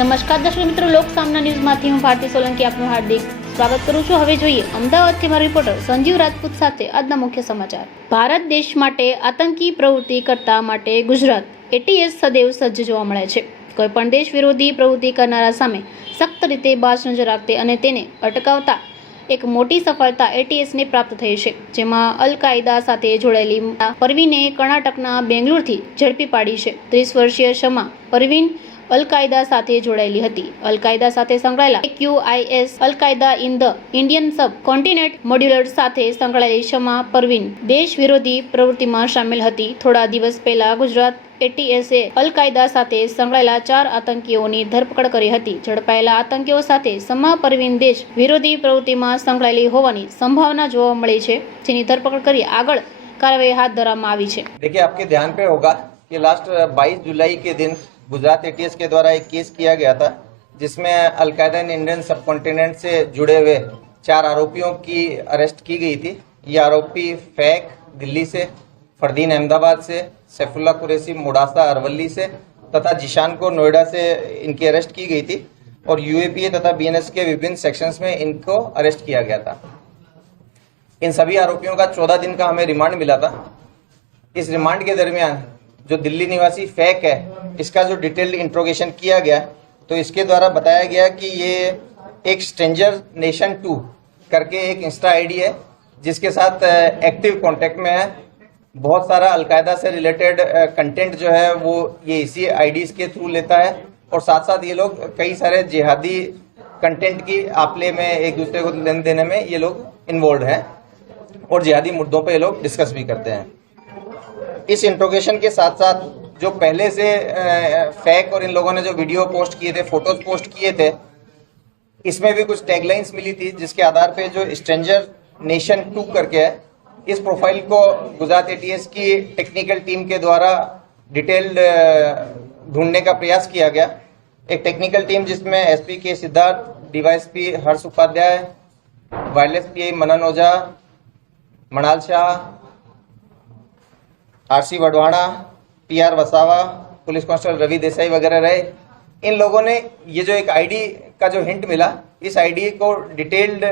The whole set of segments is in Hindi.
નમસ્કાર દર્શક મિત્રો, લોક સામના ન્યૂઝમાંથી હું ભારતી સોલંકી આપનું હાર્દિક સ્વાગત કરું છું। હવે જોઈએ અમદાવાદથી મારા રિપોર્ટર સંજીવ રાજપૂત સાથે આજના મુખ્ય સમાચાર। ભારત દેશ માટે આતંકી પ્રવૃત્તિ કરતા માટે ગુજરાત એટીએસ સદૈવ સજ્જ જોવા મળે છે। કોઈપણ દેશ વિરોધી પ્રવૃત્તિ કરનારા સામે સખ્ત રીતે બાજ નજર રાખતે અને તેને અટકાવતા એક મોટી સફળતા એટીએસને પ્રાપ્ત થઈ છે, જેમાં અલ કાયદા સાથે જોડાયેલી પરવીને કર્ણાટકના બેંગ્લોરથી ઝડપી પાડી છે। 30 વર્ષીય શમા પરવીન અલ કાયદા સાથે જોડાયેલી હતી। અલ કાયદા સાથે સંકળાયેલા QIS અલ કાયદા in the Indian sub continent modular સાથે સંકળાયેલી શમા પરવીન દેશ વિરોધી પ્રવૃત્તિમાં સામેલ હતી। થોડા દિવસ પહેલા ગુજરાત એટીએસે અલ કાયદા સાથે સંકળાયેલા 4 આતંકીઓની ધરપકડ કરી હતી। ઝડપાયેલા આતંકીઓ સાથે શમા પરવીન દેશ વિરોધી પ્રવૃત્તિમાં સંકળાયેલી હોવાની સંભાવના જોવા મળી છે, જેની ધરપકડ કરી આગળ કાર્યવાહી હાથ ધરવામાં આવી છે। देखिए, आपके ध्यान पे होगा कि लास्ट 22 जुलाई के दिन गुजरात एटीएस के द्वारा एक केस किया गया था, जिसमें अलकायदा इन इंडियन सब कॉन्टिनेंट से जुड़े हुए 4 आरोपियों की अरेस्ट की गई थी। ये आरोपी फैक दिल्ली से, फरदीन अहमदाबाद से, सैफुल्ला कुरैशी मुडासा अरवली से तथा जिशान को नोएडा से इनकी अरेस्ट की गई थी और यूएपीए तथा बीएनएस के विभिन्न सेक्शंस में इनको अरेस्ट किया गया था। इन सभी आरोपियों का 14 दिन का हमें रिमांड मिला था। इस रिमांड के दरमियान जो दिल्ली निवासी फैक है, इसका जो डिटेल्ड इंट्रोगेशन किया गया तो इसके द्वारा बताया गया कि ये एक स्ट्रेंजर नेशन 2 करके एक इंस्टा आईडी है, जिसके साथ एक्टिव कांटेक्ट में है। बहुत सारा अलकायदा से रिलेटेड कंटेंट जो है वो ये इसी आईडीज के थ्रू लेता है और साथ साथ ये लोग कई सारे जिहादी कंटेंट की आपले में एक दूसरे को लेन देने में ये लोग इन्वॉल्व हैं और जिहादी मुद्दों पे ये लोग डिस्कस भी करते हैं। इस इंट्रोगेशन के साथ साथ जो पहले से फैक और इन लोगों ने जो वीडियो पोस्ट किए थे, फोटोज पोस्ट किए थे, इसमें भी कुछ टैगलाइंस मिली थी, जिसके आधार पे जो स्ट्रेंजर नेशन 2 करके है, इस प्रोफाइल को गुजरात एटीएस की टेक्निकल टीम के द्वारा डिटेल्ड ढूंढने का प्रयास किया गया। एक टेक्निकल टीम जिसमें एसपी के Siddharth, DYSP Harsh Upadhyay, wireless PI Manan Ojha, Manal Shah, RC Vadvana, PR Vasava, police constable Ravi Desai वगैरह रहे। इन लोगों ने ये जो एक आईडी का जो हिंट मिला, इस आईडी को डिटेल्ड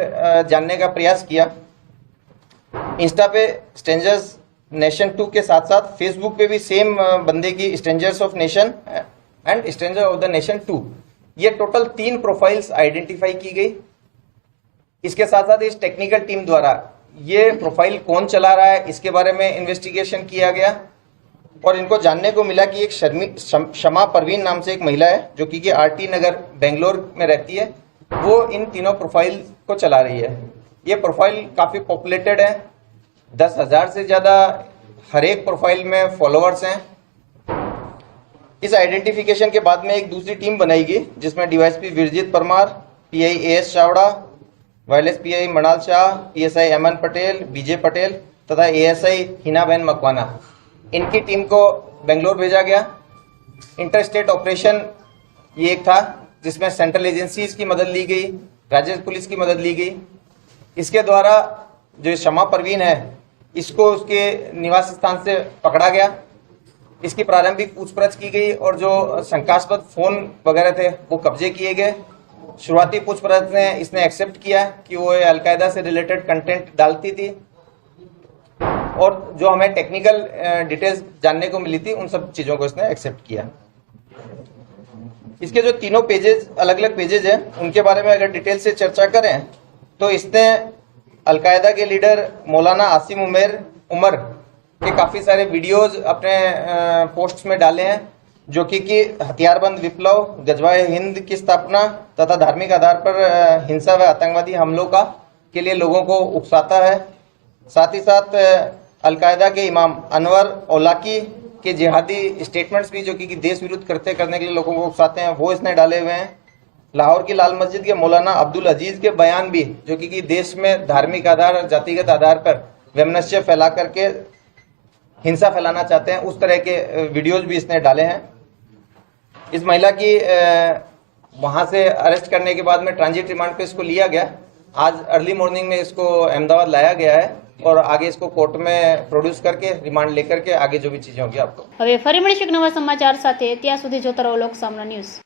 जानने का प्रयास किया। इंस्टा पे स्ट्रेंजर्स नेशन 2 के साथ साथ फेसबुक पे भी सेम बंदे की strangers of nation and stranger of the nation 2, ये टोटल 3 प्रोफाइल्स आइडेंटिफाई की गई। इसके साथ साथ इस टेक्निकल टीम द्वारा ये प्रोफाइल कौन चला रहा है, इसके बारे में इन्वेस्टिगेशन किया गया और इनको जानने को मिला कि एक शमा परवीन नाम से एक महिला है, जो कि आरटी नगर बेंगलोर में रहती है। वो इन तीनों प्रोफाइल को चला रही है। ये प्रोफाइल काफ़ी पॉपुलेटेड है, 10,000 से ज़्यादा हर एक प्रोफाइल में फॉलोअर्स हैं। इस आइडेंटिफिकेशन के बाद में एक दूसरी टीम बनाई गई, जिसमें DYSP Virjit Parmar, PI AS Chavda, wireless PI Manal Shah, PSI MN Patel, BJ Patel तथा एएसआई हिनाबेन मकवाना, इनकी टीम को बेंगलोर भेजा गया। इंटर-स्टेट ऑपरेशन ये एक था, जिसमें सेंट्रल एजेंसीज की मदद ली गई, राज्य पुलिस की मदद ली गई। इसके द्वारा जो शमा परवीन है, इसको उसके निवास स्थान से पकड़ा गया। इसकी प्रारंभिक पूछपरछ की गई और जो शंकास्पद फ़ोन वगैरह थे वो कब्जे किए गए। शुरुआती पूछपरछ में इसने एक्सेप्ट किया कि वो अलकायदा से रिलेटेड कंटेंट डालती थी और जो हमें टेक्निकल डिटेल्स जानने को मिली थी, उन सब चीज़ों को इसने एक्सेप्ट किया। इसके जो तीनों पेजेस, अलग अलग पेजेस हैं, उनके बारे में अगर डिटेल से चर्चा करें तो इसने अलकायदा के लीडर मौलाना आसिम उमर के काफ़ी सारे वीडियोस अपने पोस्ट्स में डाले हैं, जो कि हथियारबंद विप्लव, गजवाए हिंद की स्थापना तथा धार्मिक आधार पर हिंसा व आतंकवादी हमलों के लिए लोगों को उकसाता है। साथ ही साथ अलकायदा के इमाम अनवर औलाकी के जिहादी स्टेटमेंट्स भी, जो कि देश विरुद्ध करने के लिए लोगों को उकसाते हैं, वो इसने डाले हुए हैं। लाहौर की लाल मस्जिद के मौलाना अब्दुल अजीज के बयान भी, जो कि देश में धार्मिक आधार और जातिगत आधार पर वैमनस्य फैला करके हिंसा फैलाना चाहते हैं, उस तरह के वीडियोज भी इसने डाले हैं। इस महिला की वहाँ से अरेस्ट करने के बाद में ट्रांजिट रिमांड पे इसको लिया गया। आज अर्ली मॉर्निंग में इसको अहमदाबाद लाया गया है और आगे इसको कोर्ट में प्रोड्यूस करके रिमांड लेकर के आगे जो भी चीजें होंगी आपको। હવે ફરી મળીશું એક નવા સમાચાર સાથે। ત્યાં સુધી જોતા રહો લોક સામના ન્યૂઝ।